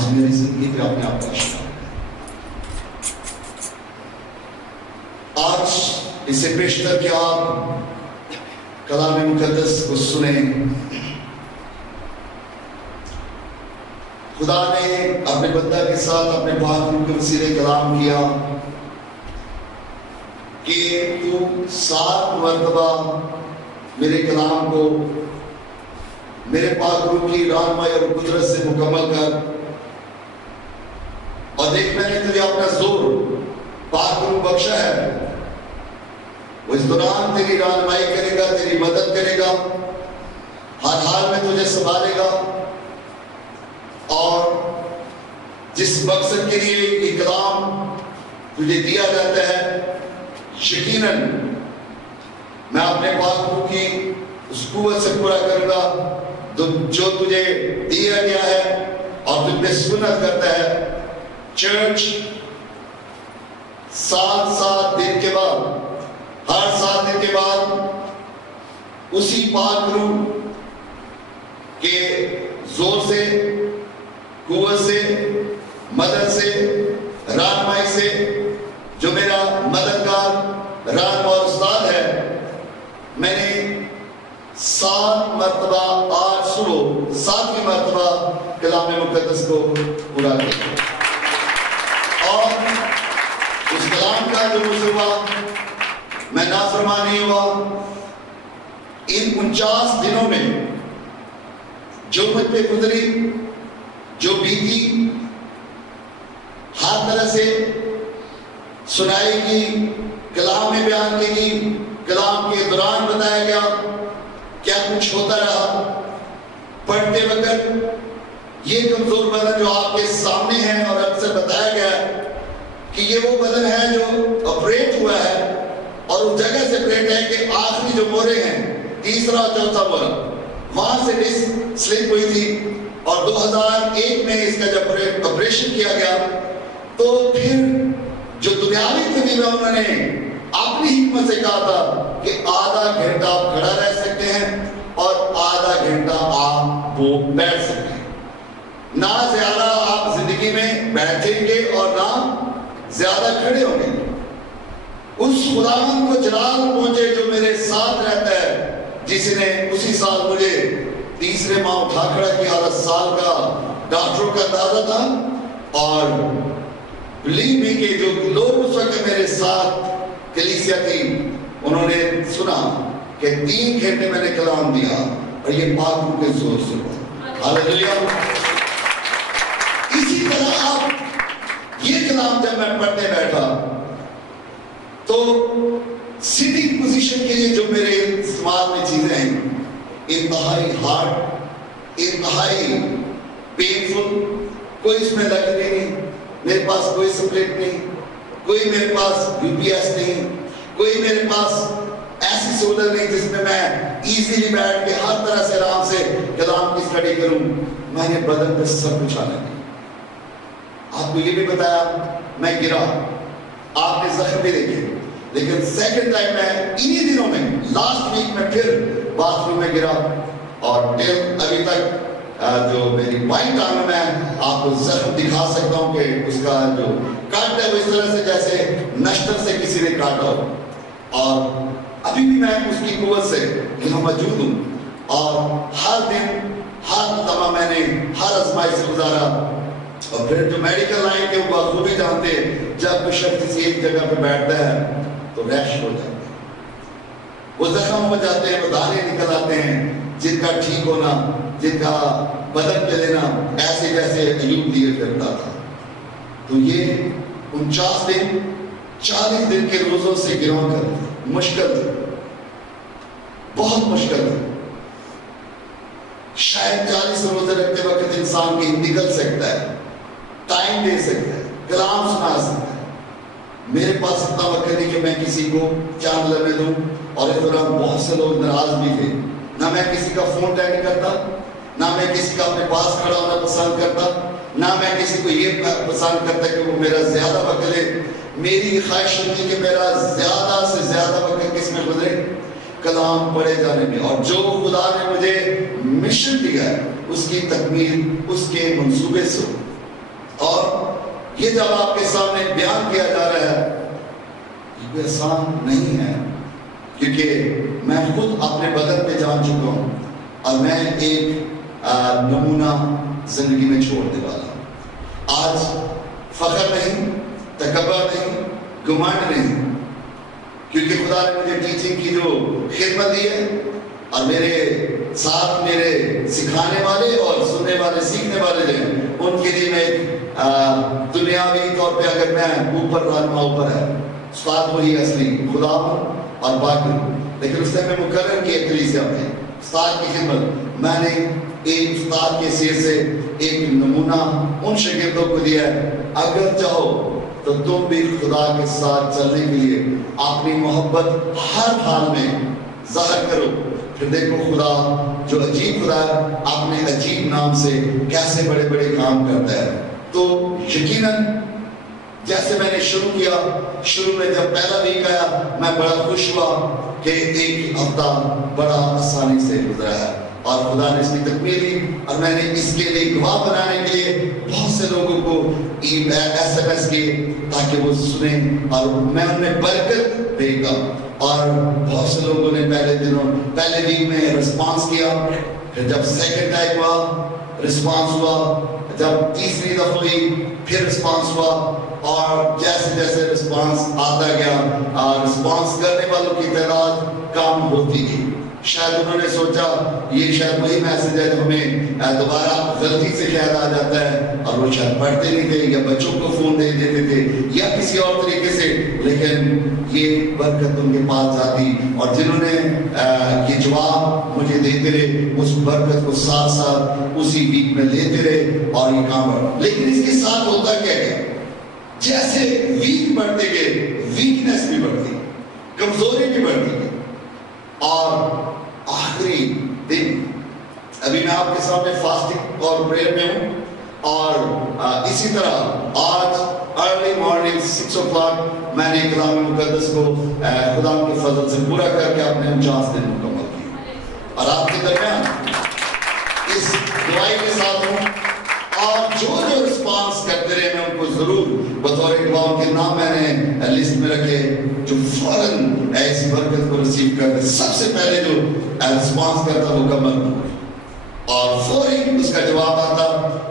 آج میری زندگی پہ اپنے آپ کا اشارہ. آج اسے بیشتر کہ آپ کلام مقدس کو سنیں. خدا نے اپنے بندہ کے ساتھ اپنے پاک روح کے وسیلے کلام کیا کہ تو 7 مرتبہ میرے کلام کو میرے پاک روح کی رہنمائی اور قدرت سے مکمل کر. اور دیکھ میں نے تجھے اپنا زور پاک روح بخشا ہے. وہ اس دوران تیری رہنمائی کرے گا, تیری مدد کرے گا, ہر حال میں تجھے سنبھالے گا. اور جس مقصد کے لیے یہ کلام تجھے دیا جاتا ہے, یقیناً میں اپنے پاک روح کی اس قوت سے پورا کروں گا جو تجھے دیا گیا ہے اور تجھ پہ سنت کرتا ہے. چرچ 7 دن کے بعد, ہر 7 دن کے بعد اسی پاک روح کے زور سے, قوت سے, مدد سے, رہنمائی سے, جو میرا مددگار رہنما اور استاد ہے, میں نے 7 مرتبہ, آج سنو 7ویں مرتبہ کلام مقدس کو پورا کیا. اور اس کلام کا جو مجھے ہوا, میں نافرمان نہیں ہوا. ان 49 دنوں میں جو مجھ پہ گزری, جو بیتی, ہر طرح سے سنائی گی, کلام میں بیان کی گئی, کلام کے دوران بتایا گیا کیا کچھ ہوتا رہا. پڑھتے وقت یہ کمزور بدن جو آپ کے سامنے ہے اور اکثر بتایا گیا ہے کہ یہ وہ بدن ہے جو آپریٹ ہوا ہے, اور اس جگہ سے آپریٹ ہے کہ آخری جو مورے ہیں, 3 اور 4 مورا, وہاں سے ڈسک سلپ ہوئی تھی. اور 2001 میں اس کا جب آپریشن کیا گیا تو پھر جو دنیاوی طبیب ہے انہوں نے اپنی حکمت سے کہا تھا کہ آدھا گھنٹہ آپ کھڑا رہ سکتے ہیں اور آدھا گھنٹہ آپ وہ بیٹھ سکتے ہیں. نہ زیادہ آپ زندگی میں بیٹھیں گے اور نہ زیادہ کھڑے ہوں گے. اس خداوند کو جلال پہنچے جو میرے ساتھ رہتا ہے, جس نے اسی سال مجھے 3 ماہ اٹھا کھڑا کیا. 10 سال کا ڈاکٹروں کا اندازہ تھا. اور بلیو می کہ جو لوگ اس وقت میرے ساتھ کلیسیا تھی, انہوں نے سنا کہ 3 گھنٹے میں نے کلام دیا اور یہ پاک روح کے زور سے ہوا. ہاللیلویا. اسی طرح آپ یہ کلام جب میں پڑھنے بیٹھا تو سٹنگ پوزیشن کے لیے جو میرے استعمال میں چیزیں ہیں, انتہائی ہارڈ, انتہائی پینفل, کوئی اس میں لگنے نہیں, میرے پاس کوئی سپلیٹ نہیں, کوئی میرے پاس UPS نہیں, کوئی میرے پاس ایسی سہولت نہیں جس میں ایزیلی بیٹھ کے ہر طرح سے آرام سے کلام کی اسٹڈی کروں. میں نے بدن پہ سب کچھ آنے دیا. آپ کو یہ بھی بتایا میں گرا, آپ نے زخم بھی دیکھے, لیکن سیکنڈ ٹائم میں انہی دنوں میں لاسٹ ویک میں پھر باتھ روم میں گرا. اور ٹل ابھی تک جو میری پوائنٹ آرم میں آپ کو زخم دکھا سکتا ہوں کہ اس کا جو کٹ ہے وہ اس طرح سے جیسے نشتر سے کسی نے کاٹا ہو. اور ابھی بھی میں اس کی قوت سے یہاں موجود ہوں. اور ہر دن ہر لمحہ میں نے ہر آزمائش سے گزارا. اور پھر جو میڈیکل لائن کے وہ بخوبی جانتے ہیں, جب کوئی شخص کسی ایک جگہ پہ بیٹھتا ہے تو ریش ہو جاتا ہے, وہ زخم ہو جاتے ہیں, وہ دانے نکل آتے ہیں, جن کا ٹھیک ہونا, جن کا بدن پہ لینا ایسے جیسے ایوب لیے کرتا تھا. تو یہ 49 دن 40 دن کے روزوں سے گرو کر مشکل تھا, بہت مشکل تھا. شاید 40 روزے رکھتے وقت انسان کی نکل سکتا ہے, ٹائم دے سکتا ہے, کلام سنا سکتا ہے. میرے پاس اتنا وقت نہیں کہ میں کسی کو چاند لمحے دوں. اور اس دوران بہت سے لوگ ناراض بھی تھے. نہ میں کسی کا فون اٹینڈ کرتا, نہ میں کسی کا اپنے پاس کھڑا ہونا پسند کرتا, نہ میں کسی کو یہ پسند کرتا کہ وہ میرا زیادہ وقت لے. میری خواہش ہوتی کہ میرا زیادہ سے زیادہ وقت کس میں گزرے, کلام پڑھے جانے میں. اور جو خدا نے مجھے مشن دیا ہے اس کی تکمیل اس کے منصوبے سے. اور یہ جب آپ کے سامنے بیان کیا جا رہا ہے یہ کوئی آسان نہیں ہے، کیونکہ میں خود اپنے بدن پہ جان چکا ہوں اور میں ایک نمونہ زندگی میں چھوڑنے والا ہوں۔ آج فخر نہیں، تکبر نہیں، گھمنڈ نہیں، کیونکہ خدا نے مجھے ٹیچنگ کی جو خدمت دی ہے اور میرے ساتھ میرے سکھانے والے اور سننے والے سیکھنے والے جو ہیں ان کے لیے میں دنیاوی طور پہ اگر میں اوپر رہنما اوپر ہے، استاد وہی اصلی خدا اور باقی، لیکن اس نے میں مقرر کیا کلیسیا میں استاد کی خدمت، میں نے ایک استاد کے سیر سے ایک نمونہ ان شاگردوں کو دیا ہے، اگر چاہو تو تم بھی خدا کے ساتھ چلنے کے لیے اپنی محبت ہر حال میں ظاہر کرو، پھر دیکھو خدا جو عجیب خدا ہے اپنے عجیب نام سے کیسے بڑے بڑے کام کرتا ہے۔ تو یقیناً جیسے میں نے شروع میں جب پہلا ویک آیا میں بڑا خوش ہوا کہ ایک ہفتہ بڑا آسانی سے گزرا ہے اور خدا نے اس کی تکمیل دی، اور میں نے اس کے لیے گواہ بنانے کے لیے بہت سے لوگوں کو SMS کیے تاکہ وہ سنیں اور میں ان میں برکت بھیجا، اور بہت سے لوگوں نے پہلے ویک میں رسپانس کیا، پھر جب سیکنڈ ٹائم ہوا رسپانس ہوا، جب تیسری دفعہ ہوئی پھر رسپانس ہوا، اور جیسے جیسے رسپانس آتا گیا رسپانس کرنے والوں کی تعداد کم ہوتی گئی۔ شاید انہوں نے سوچا یہ شاید وہی میسج ہے جو ہمیں دوبارہ غلطی سے شاید آ جاتا ہے، اور وہ شاید پڑھتے نہیں تھے یا بچوں کو فون دے دیتے تھے یا کسی اور طریقے سے، لیکن یہ برکت ان کے پاس جاتی، اور جنہوں نے یہ جواب مجھے دیتے رہے اس برکت کو ساتھ ساتھ اسی ویک میں لیتے رہے اور یہ کام بڑھا۔ لیکن اس کے ساتھ ہوتا کیا ہے، جیسے ویک بڑھتے گئے ویکنیس بھی بڑھتی، کمزوری بھی بڑھتی گئی، اور آخری دن ابھی میں آپ کے سامنے فاسٹنگ اور پریئر میں ہوں، اور اسی طرح آج ارلی مارننگ 6 o'clock میں نے کلام مقدس کو خدا کے فضل سے پورا کر کے اپنے 49 دن مکمل کیے، اور آپ کے درمیان اس دعائی کے ساتھ ہوں، اور جو رسپانس کرتے رہے میں ان کو ضرور بطور دعاؤں کے نام میں نے لسٹ میں رکھے جو فوراً ایسی برکت کو ریسیو کرتے، سب سے پہلے جو رسپانس کرتا وہ کمر اور فوری اس کا جواب آتا،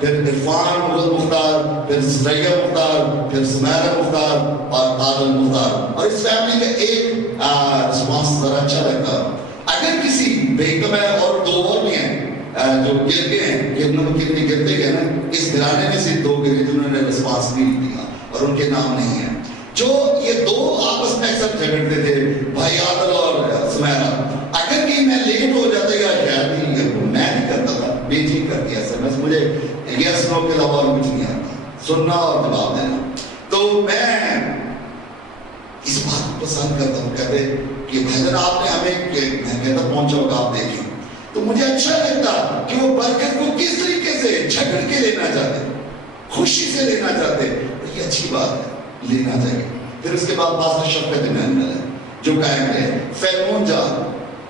پھر عرفان مغل مختار، پھر سریہ مختار، پھر سمیرہ مختار اور عادل مختار، اور اس فیملی کا ایک رسپانس ذرا اچھا لگتا۔ اگر کسی بیکم ہے اور 2 اور بھی ہیں جو گر گئے ہیں، کتنے گرتے گئے نا، اس گرانے میں سے 2 گرے جنہوں نے رسپانس نہیں دیا اور ان کے نام نہیں ہیں، جو یہ 2 آپس میں اکثر جھگڑتے تھے، بھائی عادل اور سمیرہ۔ اگر کہ میں لیٹ ہو جاتا گا خیال نہیں، میں نہیں کرتا تھا، بیچی کرتی SMS، مجھے یس نو کے علاوہ اور کچھ نہیں آتا، سننا اور جواب دینا۔ تو میں اس بات کو پسند کرتا ہوں، کہتے کہ بھجن آپ نے ہمیں، میں کہتا پہنچا ہوگا آپ دیکھیں، تو مجھے اچھا لگتا کہ وہ برکت کو کس طریقے سے جھگڑ کے لینا چاہتے، خوشی سے لینا چاہتے، یہ اچھی بات ہے، لینا چاہیے۔ پھر اس کے بعد پاسٹر شفقت ایمینول ہے جو قائم ہے، فیمون جان،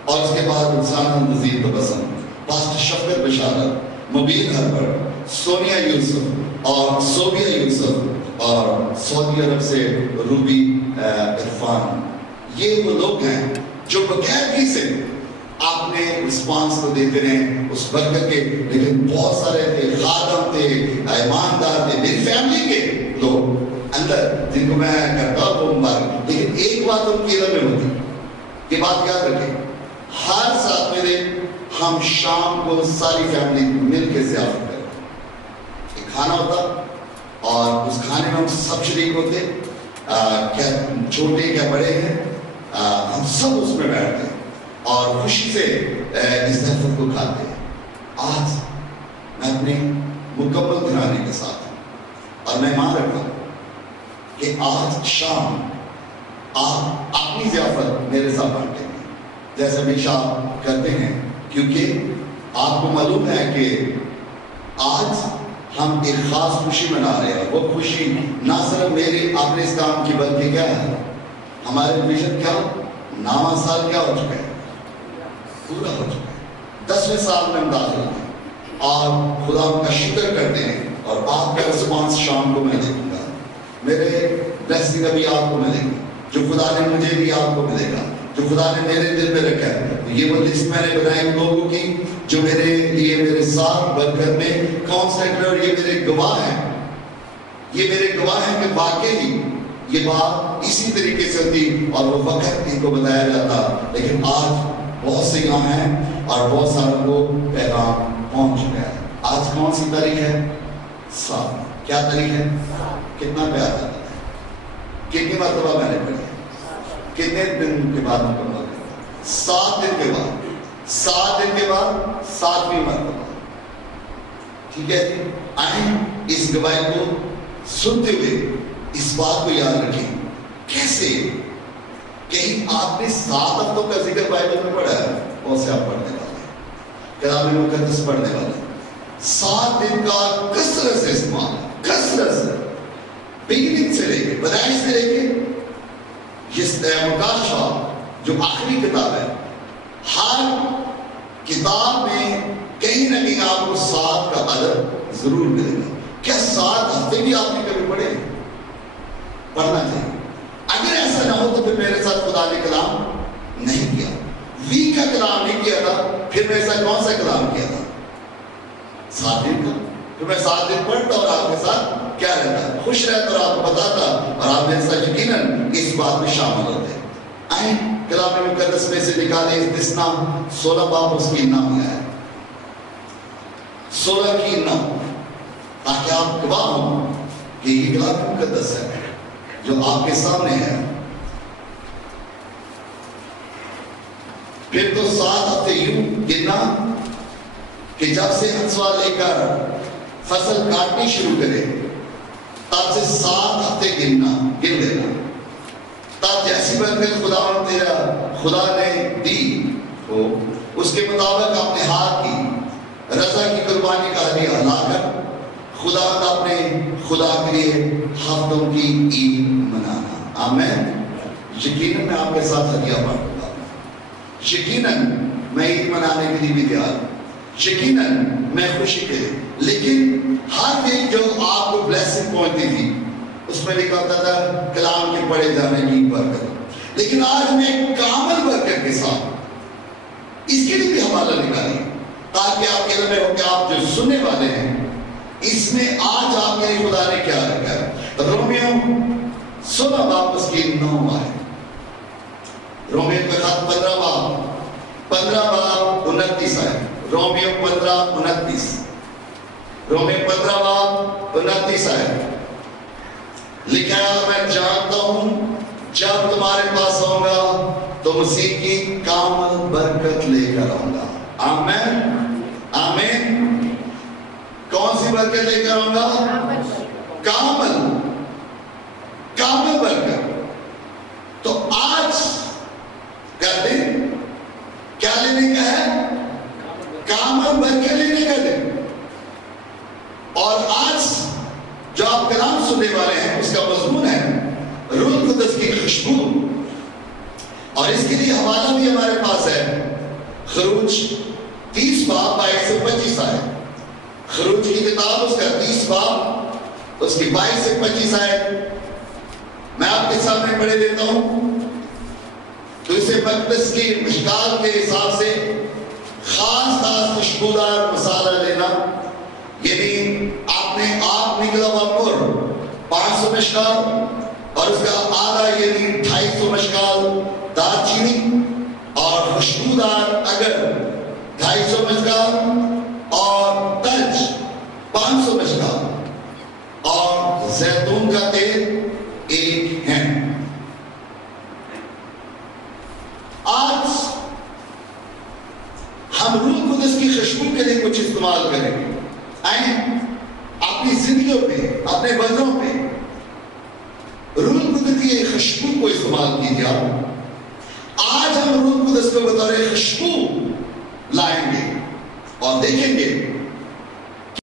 اور اس کے بعد انسان نذیر تبسم، پاسٹر شفقت بشارت، مبین ہربر، سونیا یوسف اور صوبیہ یوسف، اور سعودی عرب سے روبی عرفان۔ یہ وہ لوگ ہیں جو بغیر سے اپنے رسپانس کو دیتے رہے اس برکت کے، لیکن بہت سارے تھے، خادم تھے، ایماندار تھے، میری فیملی کے لوگ اندر جن کو میں کرتا ہوں وہ مبارک، لیکن ایک بات ان کی ادھر میں ہوتی، یہ بات یاد رکھیں، ہر 7ویں دن ہم شام کو ساری فیملی مل کے ضیافت کرتے، ایک کھانا ہوتا اور اس کھانے میں ہم سب شریک ہوتے، کیا چھوٹے کیا بڑے ہیں، ہم سب اس میں بیٹھتے اور خوشی سے اس ضیافت کو کھاتے ہیں۔ آج میں اپنے مکمل گھرانے کے ساتھ ہوں اور میں مان رکھتا ہوں کہ آج شام آپ اپنی ضیافت میرے ساتھ بانٹیں گے جیسے ہمیشہ کرتے ہیں، کیونکہ آپ کو معلوم ہے کہ آج ہم ایک خاص خوشی منا رہے ہیں۔ وہ خوشی نہ صرف میری اپنے اس کام کی بلکہ کیا ہے، ہمارے مشن کیا 9واں سال کیا ہو چکا ہے، پورا ہو چکا ہے، 10ویں سال میں ہم داخل ہیں اور خدا کا شکر کرتے ہیں اور آپ کا رسپانس شام کو میں دیکھوں گا. میرے بلیسنگ ابھی آپ کو ملے گی جو خدا نے مجھے بھی آپ کو ملے گا, جو خدا نے میرے دل میں رکھا ہے. یہ وہ لسٹ میں نے بنائی ان لوگوں کی جو میرے لیے میرے ساتھ برکت میں کانسنٹریٹ, اور یہ میرے گواہ ہیں, یہ میرے گواہ ہیں کہ واقعی یہ بات اسی طریقے سے ہوتی اور وہ وقت ان کو بتایا جاتا. لیکن آج بہت سے یہاں ہیں اور بہت ساروں کو پیغام پہنچ چکا ہے. آج کون سی تاریخ ہے؟ 7. کیا تاریخ ہے؟ کتنا پیارا ہے. کتنی مرتبہ میں نے پڑھی؟ کتنے دن کے بعد مکمل کرتا؟ 7 دن کے بعد. 7 دن کے بعد 7ویں مرتبہ. ٹھیک ہے جی, آئیں اس گواہی کو سنتے ہوئے اس بات کو یاد رکھیں. کیسے کہیں آپ نے 7 ہفتوں کا ذکر بائبل میں پڑھا ہے, کون سے آپ پڑھنے والے ہیں, کلام مقدس پڑھنے والے ہیں. 7 دن کا کثرت سے استعمال, کثرت سے, بگننگ سے لے کے, پیدائش سے لے کے جس مکاشفہ جو آخری کتاب ہے, ہر کتاب میں کہیں نہ کہیں آپ کو 7 کا عدد ضرور ملے گا. کیا 7 ہفتے بھی آپ نے کبھی پڑھے؟ پڑھنا چاہیے. اگر ایسا نہ ہو تو پھر میرے ساتھ خدا نے کلام نہیں کیا, ویک کا کلام نہیں کیا تھا. پھر میرے ساتھ کون سا کلام کیا تھا؟ 7 دن کا. پھر میں 7 دن پڑھتا اور آپ کے ساتھ کیا رہتا, خوش رہتا اور آپ کو بتاتا, اور آپ میرے ساتھ یقیناً اس بات میں شامل ہوتے. آئیں کلام مقدس میں سے نکالیں استثنا 16 باب اس کی 9 میں آئے, 16 کی 9, تاکہ آپ گواہ ہوں کہ یہ کلام مقدس ہے جو آپ کے سامنے ہے. پھر تو 7 ہفتے یوں گننا کہ جب سے ہنسوا لے کر فصل کاٹنی شروع کرے تب سے 7 ہفتے گن لینا. تب جیسی برکت خدا نے دی ہو اس کے مطابق اپنے ہاتھ کی رضا کی قربانی کا ہدیہ لا کر خدا کے لیے ہفتوں کی عید منانا. آمین. یقیناً میں آپ کے ساتھ ہدیہ بانٹوں گا, یقیناً میں عید منانے کے لیے بھی تیار ہوں, یقیناً میں خوشی کے, لیکن ہر ویک جو آپ کو بلیسنگ پہنچتی تھی اس میں لکھا ہوتا تھا کلام کے پڑھے جانے کی برکت. لیکن آج میں کامل برکت کے ساتھ اس کے لیے بھی حوالہ نکالی تاکہ آپ کے علم ہو کہ آپ جو سننے والے ہیں اس میں آج آپ کے خدا نے کیا رکھا ہے. رومیو 16 باب اس کی 9 آئے, رومیو کا خط 15 باب 29 آئے. رومیو 15:29, رومیو 15 باب 29 آئے. لکھا ہے میں جانتا ہوں جب تمہارے پاس آؤں گا تو مسیح کی کامل برکت لے کر آؤں گا. آمین. آمین. کون سی برکت لے کر آؤں گا؟ کامل برکت. تو آج کر دیں کیا لینے کا ہے؟ کامل برکت لینے کا دیں. اور آج جو آپ کلام سننے والے ہیں اس کا مضمون ہے روح القدس کی خوشبو, اور اس کے لیے حوالہ بھی ہمارے پاس ہے. خروج 30 باب 22 سے 25 آئے. خروج کی کتاب اس کا 30 باب اس کی 22 سے 25 آئے. میں آپ کے سامنے پڑھے دیتا ہوں. تو اسے مقدس کی مشکال کے حساب سے خاص خوشبودار مسالہ لینا, یعنی آپ نے آپ نکلا ہوا 500 مشکال اور اس کا آدھا یعنی 250 مشکال دار چینی, اور خوشبودار اگر 250 مشکال, اور تلج 500 مشکال, اور زیتون کا تیل 1 ہے. آج ہم روح القدس کی خوشبو کے لیے کچھ استعمال کریں گے. آئیں اپنی زندگیوں پہ, اپنے بدنوں پہ روح القدس کی خوشبو کو استعمال کیجیے. آج ہم روح القدس کو بطور خوشبو لائیں گے اور دیکھیں گے